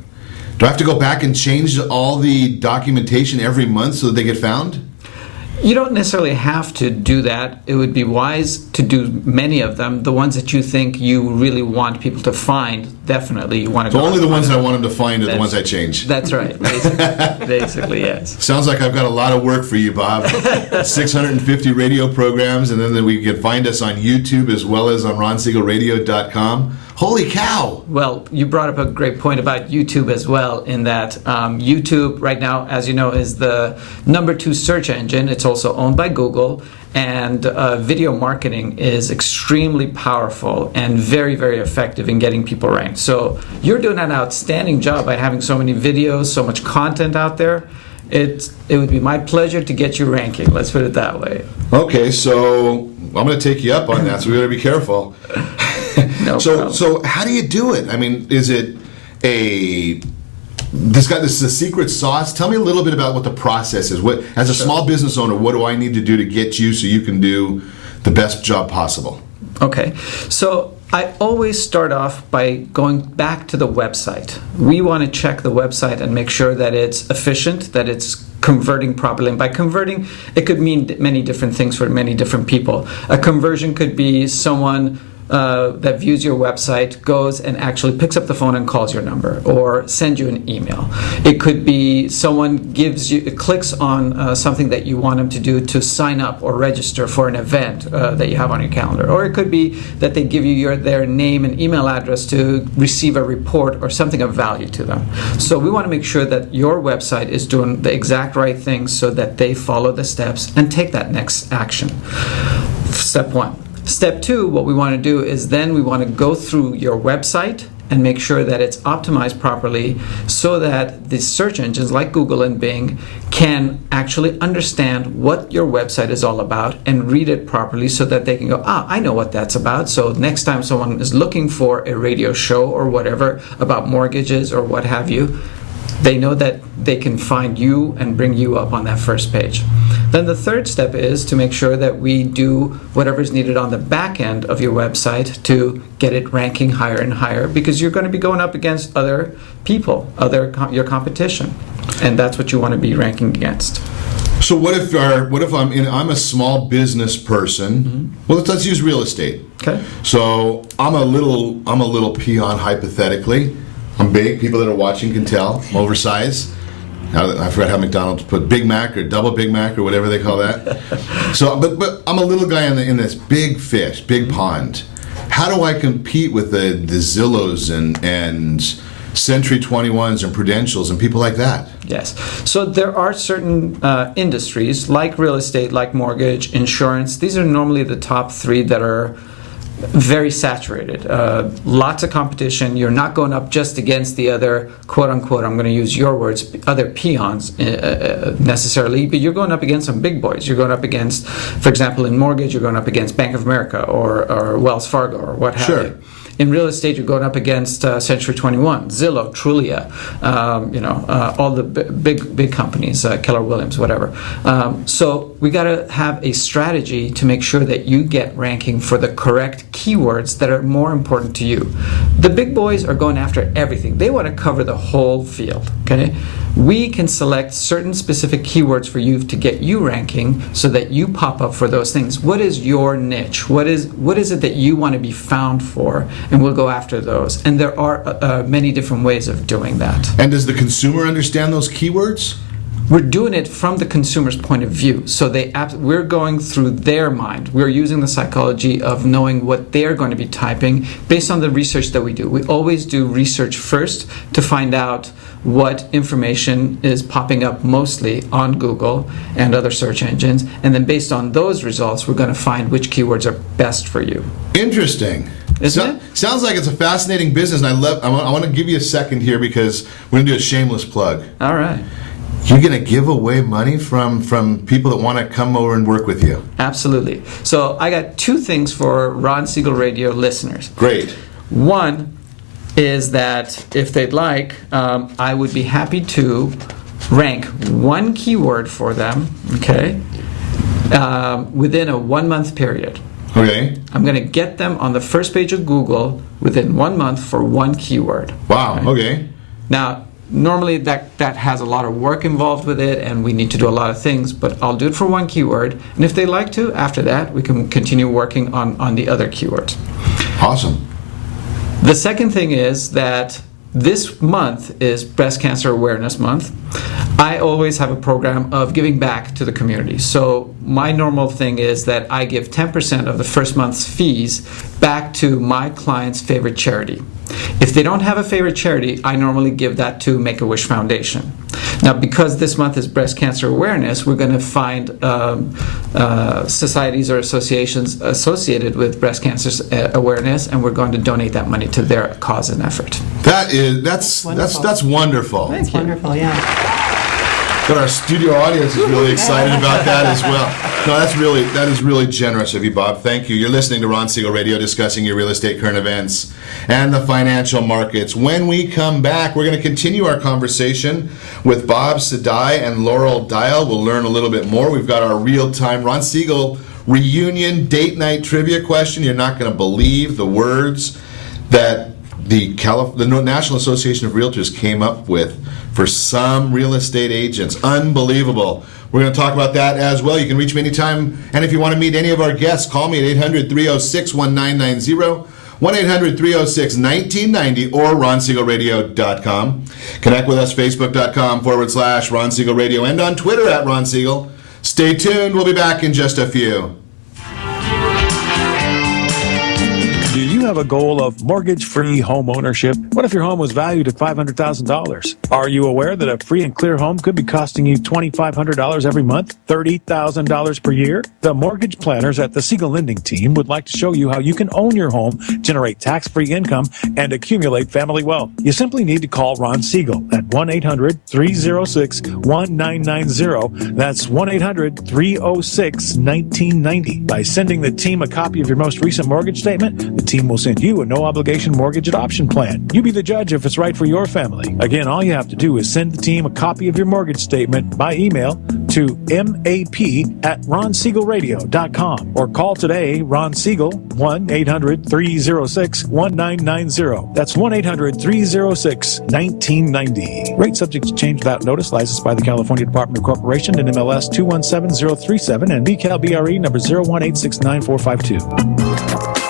Do I have to go back and change all the documentation every month so that they get found? You don't necessarily have to do that. It would be wise to do many of them. The ones that you think you really want people to find, definitely you want to So go. only the ones I want them to find are the ones I change. That's right. Basically, yes. Sounds like I've got a lot of work for you, Bob. 650 radio programs, and then we can find us on YouTube as well as on ronsiegelradio.com. Holy cow! Well, you brought up a great point about YouTube as well, in that YouTube right now, as you know, is the #2 search engine. It's also owned by Google, and video marketing is extremely powerful and very, very effective in getting people ranked. So you're doing an outstanding job by having so many videos, so much content out there. It would be my pleasure to get you ranking. Let's put it that way. Okay, so I'm going to take you up on that, so we got to be careful. No problem. So how do you do it? I mean, is it this is a secret sauce? Tell me a little bit about what the process is. What, as a small business owner, what do I need to do to get you so you can do the best job possible? Okay, so I always start off by going back to the website. We want to check the website and make sure that it's efficient, that it's converting properly. And by converting, it could mean many different things for many different people. A conversion could be someone that views your website, goes and actually picks up the phone and calls your number or sends you an email. It could be someone clicks on something that you want them to do to sign up or register for an event that you have on your calendar. Or it could be that they give you their name and email address to receive a report or something of value to them. So we want to make sure that your website is doing the exact right things so that they follow the steps and take that next action. Step 1. Step 2, what we want to do is then we want to go through your website and make sure that it's optimized properly so that the search engines like Google and Bing can actually understand what your website is all about and read it properly so that they can go, I know what that's about. So next time someone is looking for a radio show or whatever about mortgages or what have you, they know that they can find you and bring you up on that first page. Then the third step is to make sure that we do whatever is needed on the back end of your website to get it ranking higher and higher, because you're going to be going up against other people, your competition, and that's what you want to be ranking against. So what if I'm a small business person? Mm-hmm. Well, let's use real estate. Okay. So I'm a little peon hypothetically. I'm big. People that are watching can tell. I'm oversized. I forgot how McDonald's put Big Mac or double Big Mac or whatever they call that. So, but I'm a little guy in this big fish, big pond. How do I compete with the Zillows and Century 21s and Prudentials and people like that? Yes. So there are certain industries like real estate, like mortgage, insurance. These are normally the top 3 that are very saturated. Lots of competition. You're not going up just against the other, quote unquote, I'm going to use your words, other peons necessarily, but you're going up against some big boys. You're going up against, for example, in mortgage, you're going up against Bank of America or Wells Fargo or what have you. In real estate, you're going up against Century 21, Zillow, Trulia, all the big companies, Keller Williams, whatever. So we got to have a strategy to make sure that you get ranking for the correct keywords that are more important to you. The big boys are going after everything. They want to cover the whole field, okay? We can select certain specific keywords for you to get you ranking so that you pop up for those things. What is your niche? What is it that you want to be found for? And we'll go after those. And there are many different ways of doing that. And does the consumer understand those keywords? we're doing it from the consumer's point of view. So we're going through their mind. We're using the psychology of knowing what they're going to be typing based on the research that we do. We always do research first to find out what information is popping up mostly on Google and other search engines, and then based on those results, we're going to find which keywords are best for you. Interesting. Isn't it? Sounds like it's a fascinating business, and I want to give you a second here because we're going to do a shameless plug. All right. You're going to give away money from people that want to come over and work with you. Absolutely. So I got two things for Ron Siegel Radio listeners. Great. One is that if they'd like, I would be happy to rank one keyword for them, okay, within a 1 month period. Okay. I'm going to get them on the first page of Google within 1 month for one keyword. Wow, okay. Now, normally that has a lot of work involved with it, and we need to do a lot of things, but I'll do it for one keyword, and if they like to, after that, we can continue working on the other keywords. Awesome. The second thing is that this month is Breast Cancer Awareness Month. I always have a program of giving back to the community. So my normal thing is that I give 10% of the first month's fees back to my client's favorite charity. If they don't have a favorite charity, I normally give that to Make-A-Wish Foundation. Now, because this month is Breast Cancer Awareness, we're going to find societies or associations associated with breast cancer awareness, and we're going to donate that money to their cause and effort. That's wonderful. That's wonderful, yeah. But our studio audience is really excited about that as well. No, that is really generous of you, Bob. Thank you. You're listening to Ron Siegel Radio, discussing your real estate current events and the financial markets. When we come back, we're going to continue our conversation with Bob Saadai and Laurel Dial. We'll learn a little bit more. We've got our real-time Ron Siegel reunion date night trivia question. You're not going to believe the words that the National Association of Realtors came up with for some real estate agents. Unbelievable. We're going to talk about that as well. You can reach me anytime, and if you want to meet any of our guests, call me at 800-306-1990, 1-800-306-1990, or ronsiegelradio.com. Connect with us, facebook.com/Ron Siegel Radio, and on Twitter at Ron Siegel. Stay tuned. We'll be back in just a few. Do you have a goal of mortgage-free home ownership? What if your home was valued at $500,000? Are you aware that a free and clear home could be costing you $2,500 every month, $30,000 per year? The mortgage planners at the Siegel Lending Team would like to show you how you can own your home, generate tax-free income, and accumulate family wealth. You simply need to call Ron Siegel at 1-800-306-1990. That's 1-800-306-1990. By sending the team a copy of your most recent mortgage statement, the team will send you a no-obligation mortgage adoption plan. You be the judge if it's right for your family. Again, all you have to do is send the team a copy of your mortgage statement by email to map@ronsiegelradio.com or call today Ron Siegel 1-800-306-1990. That's 1-800-306-1990. Rate subject to change without notice. Licensed by the California Department of Corporation and MLS 217037 and BCAL-BRE number 018694552.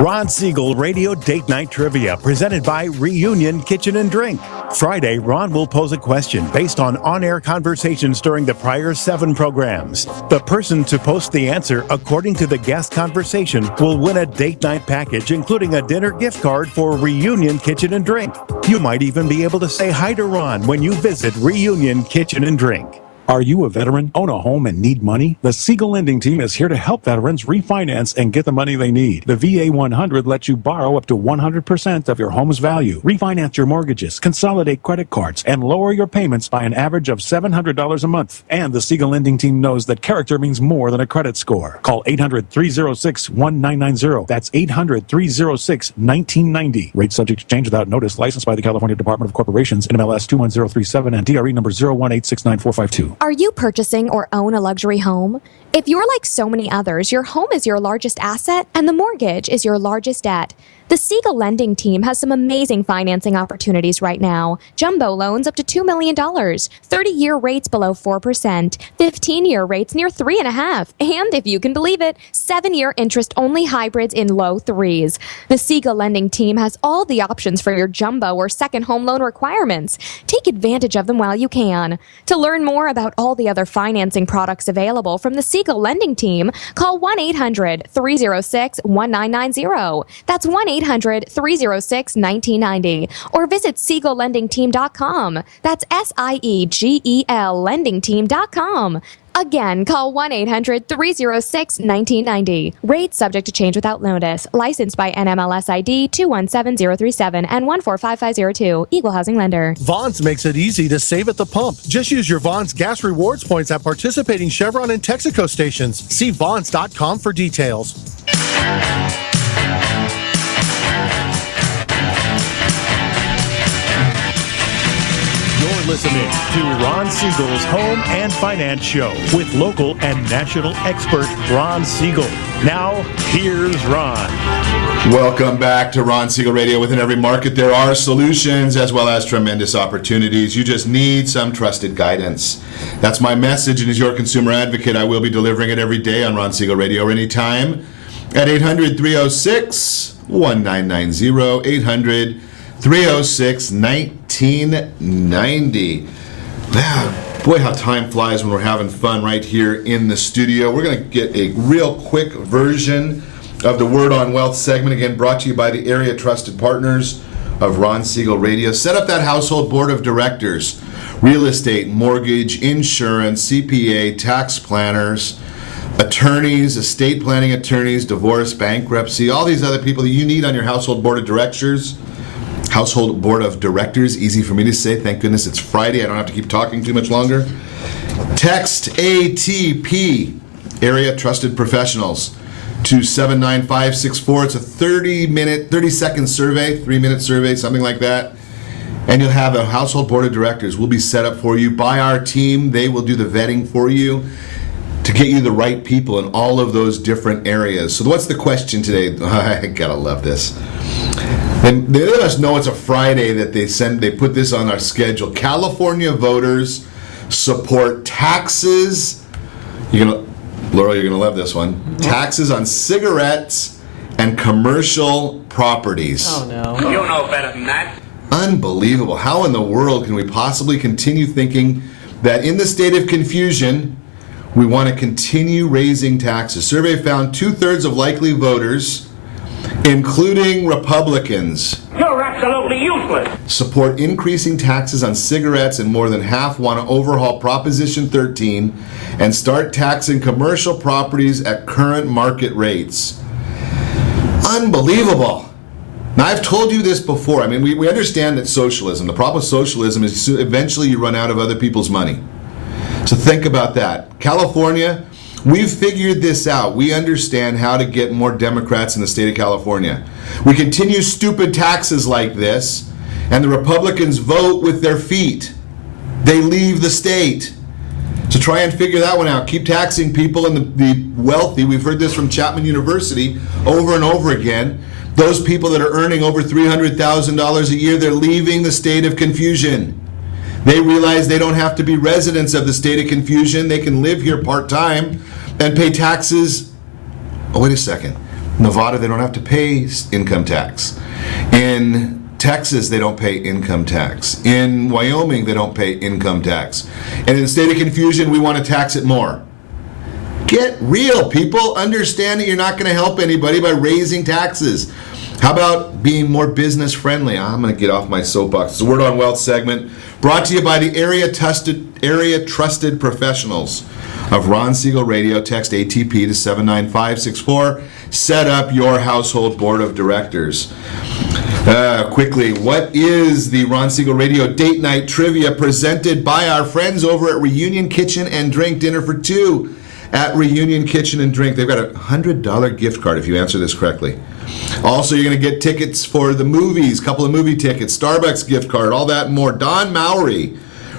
Ron Siegel Radio Date Night Trivia, presented by Reunion Kitchen and Drink. Friday, Ron will pose a question based on-air conversations during the prior 7 programs. The person to post the answer according to the guest conversation will win a date night package, including a dinner gift card for Reunion Kitchen and Drink. You might even be able to say hi to Ron when you visit Reunion Kitchen and Drink. Are you a veteran, own a home, and need money? The Siegel Lending Team is here to help veterans refinance and get the money they need. The VA 100 lets you borrow up to 100% of your home's value, refinance your mortgages, consolidate credit cards, and lower your payments by an average of $700 a month. And the Siegel Lending Team knows that character means more than a credit score. Call 800-306-1990. That's 800-306-1990. Rate subject to change without notice. Licensed by the California Department of Corporations, NMLS 21037 and DRE number 018694552. Are you purchasing or own a luxury home? If you're like so many others, your home is your largest asset and the mortgage is your largest debt. The Siegel lending team has some amazing financing opportunities right now. Jumbo loans up to $2 million, 30-year rates below 4%, 15-year rates near 3.5%, and if you can believe it, 7-year interest-only hybrids in low 3s. The Siegel lending team has all the options for your jumbo or second home loan requirements. Take advantage of them while you can. To learn more about all the other financing products available from the Siegel lending team, call 1-800-306-1990. That's 1-800-306-1990. Or visit SiegelLendingTeam.com. That's SIEGEL LendingTeam.com. Again, call 1-800-306-1990. Rates subject to change without notice. Licensed by NMLS ID 217037 and 145502. Equal housing lender. Vaughn's makes it easy to save at the pump. Just use your Vaughn's gas rewards points at participating Chevron and Texaco stations. See Vaughns.com for details. You're listening to Ron Siegel's Home and Finance Show with local and national expert Ron Siegel. Now, here's Ron. Welcome back to Ron Siegel Radio. Within every market, there are solutions as well as tremendous opportunities. You just need some trusted guidance. That's my message, and as your consumer advocate, I will be delivering it every day on Ron Siegel Radio or anytime at 800-306-1990, 800-306-1990. Man, boy, how time flies when we're having fun right here in the studio. We're going to get a real quick version of the Word on Wealth segment, again brought to you by the area trusted partners of Ron Siegel Radio. Set up that household board of directors, real estate, mortgage, insurance, CPA, tax planners, attorneys, estate planning attorneys, divorce, bankruptcy, all these other people that you need on your household board of directors. Household board of directors, easy for me to say. Thank goodness it's Friday. I don't have to keep talking too much longer. Text ATP, area trusted professionals, to 79564. It's a 30-second survey, 3-minute survey, something like that. And you'll have a household board of directors. Will be set up for you by our team. They will do the vetting for you to get you the right people in all of those different areas. So what's the question today? I gotta love this. And they let us know it's a Friday that they put this on our schedule. California voters support taxes. Laurel, you're gonna love this one. Taxes on cigarettes and commercial properties. Oh no. You know better than that. Unbelievable. How in the world can we possibly continue thinking that in the state of confusion, we want to continue raising taxes? Survey found 2/3 of likely voters, including Republicans, You're absolutely useless. support increasing taxes on cigarettes, and more than half want to overhaul Proposition 13 and start taxing commercial properties at current market rates. Unbelievable. Now, I've told you this before. I mean, we understand that socialism, the problem with socialism is eventually you run out of other people's money. So think about that. California, we've figured this out. We understand how to get more Democrats in the state of California. We continue stupid taxes like this, and the Republicans vote with their feet. They leave the state. So try and figure that one out. Keep taxing people and the wealthy. We've heard this from Chapman University over and over again. Those people that are earning over $300,000 a year, they're leaving the state of confusion. They realize they don't have to be residents of the state of confusion. They can live here part-time and pay taxes. Oh, wait a second. Nevada, they don't have to pay income tax. In Texas, they don't pay income tax. In Wyoming, they don't pay income tax. And in the state of confusion, we want to tax it more. Get real, people. Understand that you're not going to help anybody by raising taxes. How about being more business friendly? I'm going to get off my soapbox. It's a Word on Wealth segment brought to you by the area trusted professionals of Ron Siegel Radio. Text ATP to 79564. Set up your household board of directors. Quickly, what is the Ron Siegel Radio Date Night Trivia presented by our friends over at Reunion Kitchen and Drink? Dinner for two at Reunion Kitchen and Drink. They've got a $100 gift card if you answer this correctly. Also, you're going to get tickets for the movies, a couple of movie tickets, Starbucks gift card, all that and more. Don Mowry,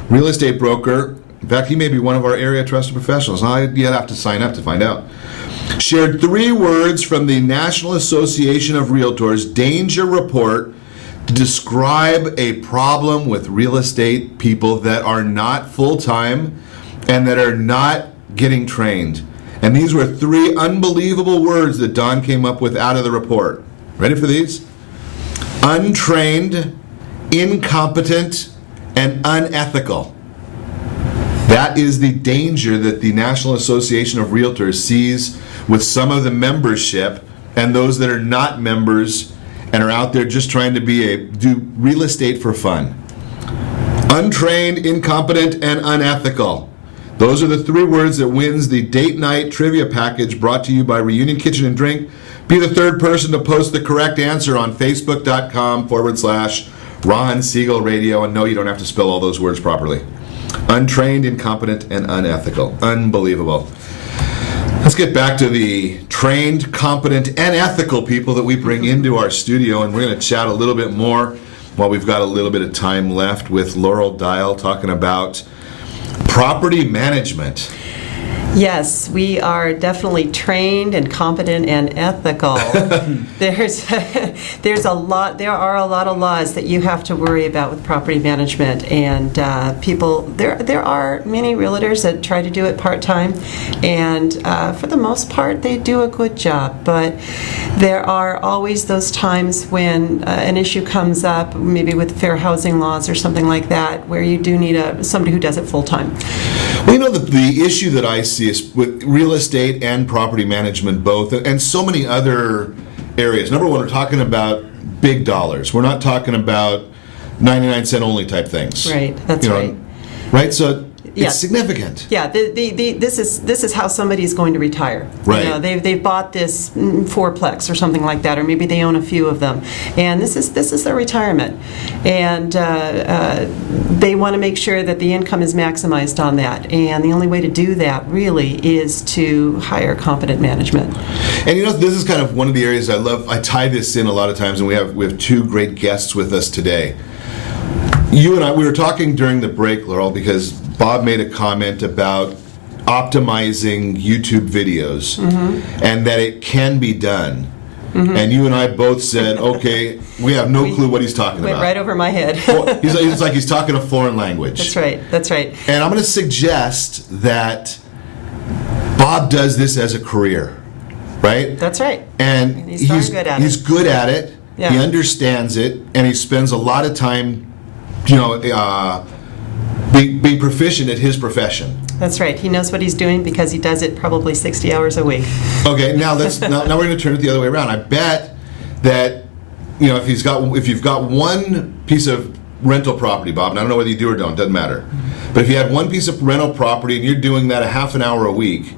real estate broker, In fact, he may be one of our area trusted professionals. You'd have to sign up to find out. Shared 3 words from the National Association of Realtors Danger Report to describe a problem with real estate people that are not full-time and that are not getting trained. And these were 3 unbelievable words that Don came up with out of the report. Ready for these? Untrained, incompetent, and unethical. That is the danger that the National Association of Realtors sees with some of the membership and those that are not members and are out there just trying to do real estate for fun. Untrained, incompetent, and unethical. Those are the 3 words that wins the date night trivia package brought to you by Reunion Kitchen and Drink. Be the 3rd person to post the correct answer on Facebook.com/Ron Siegel Radio. And no, you don't have to spell all those words properly. Untrained, incompetent, and unethical. Unbelievable. Let's get back to the trained, competent, and ethical people that we bring into our studio, and we're going to chat a little bit more while we've got a little bit of time left with Laurel Dial talking about property management. Yes, we are definitely trained and competent and ethical. There are a lot of laws that you have to worry about with property management, and there are many realtors that try to do it part-time, and for the most part they do a good job, but there are always those times when an issue comes up, maybe with fair housing laws or something like that, where you do need somebody who does it full-time. Well, you know, the issue that I see is with real estate and property management both, and so many other areas. Number one, we're talking about big dollars. We're not talking about 99-cent only type things. Right, that's right. Right, so Yeah. it's significant. Yeah, this is how somebody's going to retire. Right. You know, they've bought this fourplex or something like that, or maybe they own a few of them, and this is their retirement, and they want to make sure that the income is maximized on that. And the only way to do that really is to hire competent management. And you know, this is kind of one of the areas I love. I tie this in a lot of times, and we have 2 great guests with us today. You and I, we were talking during the break, Laurel, because Bob made a comment about optimizing YouTube videos, and that it can be done. And you and I both said, okay, we have no clue what he's talking Went about. right over my head. It's like he's talking a foreign language. That's right. And I'm going to suggest that Bob does this as a career, right? That's right. And he's darn good at it. He's good at it. Yeah. He understands it, and he spends a lot of time, being proficient at his profession. That's right. He knows what he's doing because he does it probably 60 hours a week. Okay, now now we're going to turn it the other way around. I bet that if you've got one piece of rental property, Bob, and I don't know whether you do or don't, doesn't matter. But if you had one piece of rental property and you're doing that a half an hour a week,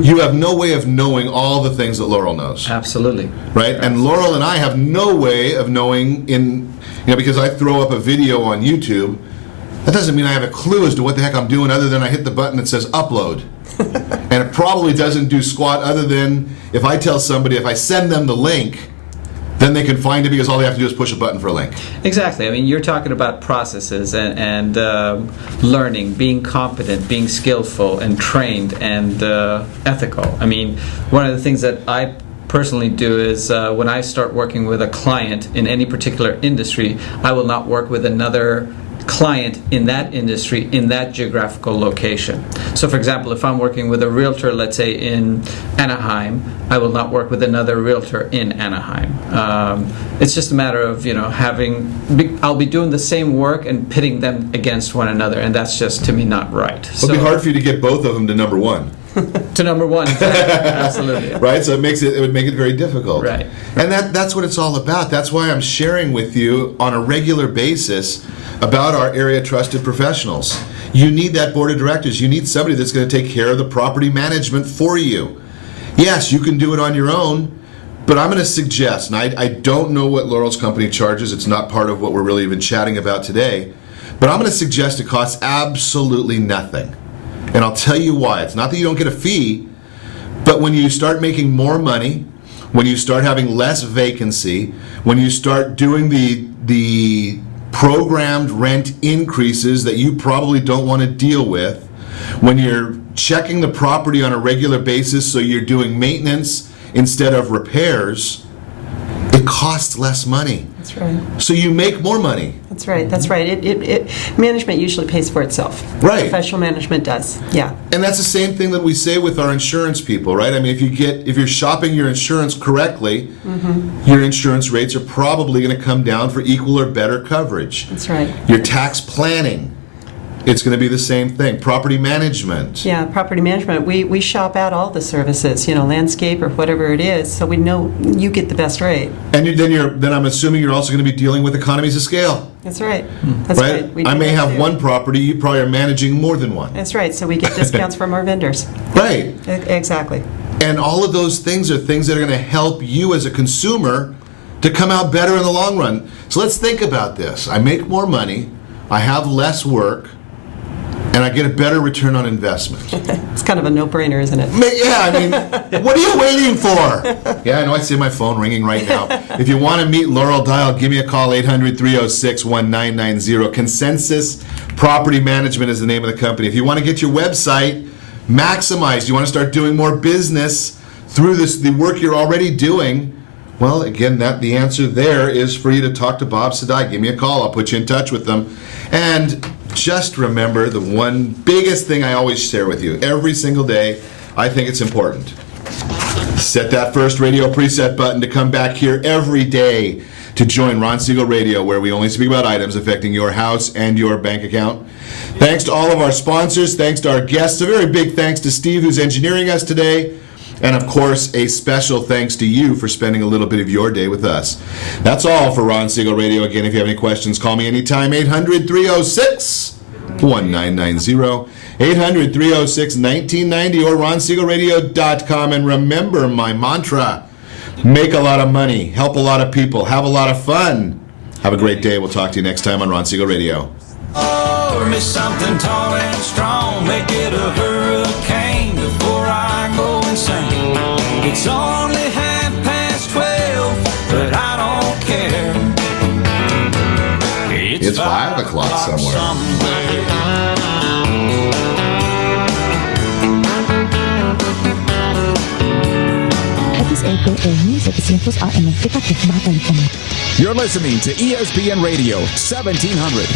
you have no way of knowing all the things that Laurel knows. Absolutely. Right? And Laurel and I have no way of knowing because I throw up a video on YouTube, that doesn't mean I have a clue as to what the heck I'm doing other than I hit the button that says upload. And it probably doesn't do squat other than if I tell somebody, if I send them the link, then they can find it because all they have to do is push a button for a link. Exactly. I mean, you're talking about processes and learning, being competent, being skillful and trained and ethical. I mean, one of the things that I personally do is when I start working with a client in any particular industry, I will not work with another client in that industry in that geographical location. So for example, if I'm working with a realtor, let's say in Anaheim, I will not work with another realtor in Anaheim. It's just a matter of I'll be doing the same work and pitting them against one another, and that's just to me not right. It'll be hard for you to get both of them to number one. To number one, absolutely. Right, so it would make it very difficult. Right. And that's what it's all about. That's why I'm sharing with you on a regular basis about our area trusted professionals. You need that board of directors. You need somebody that's going to take care of the property management for you. Yes, you can do it on your own, but I'm going to suggest, and I don't know what Laurel's company charges. It's not part of what we're really even chatting about today, but I'm going to suggest it costs absolutely nothing. And I'll tell you why. It's not that you don't get a fee, but when you start making more money, when you start having less vacancy, when you start doing the programmed rent increases that you probably don't want to deal with, when you're checking the property on a regular basis, so you're doing maintenance instead of repairs, it costs less money. That's right. So you make more money. That's right. That's right. Management usually pays for itself. Right. Professional management does. Yeah. And that's the same thing that we say with our insurance people, right? I mean, if you're shopping your insurance correctly, your insurance rates are probably going to come down for equal or better coverage. That's right. Your tax planning, it's going to be the same thing. Property management. Yeah, property management. We shop out all the services, landscape or whatever it is, so we know you get the best rate. And then I'm assuming you're also going to be dealing with economies of scale. That's right. That's right. I may have one property, you probably are managing more than one. That's right. So we get discounts from our vendors. Right. Exactly. And all of those things are things that are going to help you as a consumer to come out better in the long run. So let's think about this. I make more money, I have less work, and I get a better return on investment. It's kind of a no-brainer, isn't it? Yeah, I mean, what are you waiting for? Yeah, I know, I see my phone ringing right now. If you want to meet Laurel Dial, give me a call, 800-306-1990. Consensus Property Management is the name of the company. If you want to get your website maximized, you want to start doing more business through the work you're already doing, well, again, the answer there is for you to talk to Bob Saadai. Give me a call. I'll put you in touch with them. And just remember the one biggest thing I always share with you every single day, I think it's important. Set that first radio preset button to come back here every day to join Ron Siegel Radio, where we only speak about items affecting your house and your bank account. Thanks to all of our sponsors. Thanks to our guests. A very big thanks to Steve, who's engineering us today. And of course, a special thanks to you for spending a little bit of your day with us. That's all for Ron Siegel Radio. Again, if you have any questions, call me anytime, 800-306-1990, 800-306-1990, or ronsiegelradio.com. And remember my mantra, make a lot of money, help a lot of people, have a lot of fun. Have a great day. We'll talk to you next time on Ron Siegel Radio. Pour me something tall and strong, make it a hurricane before I go insane. It's only 12:30, but I don't care. It's 5 o'clock somewhere. You're listening to ESPN Radio 1700.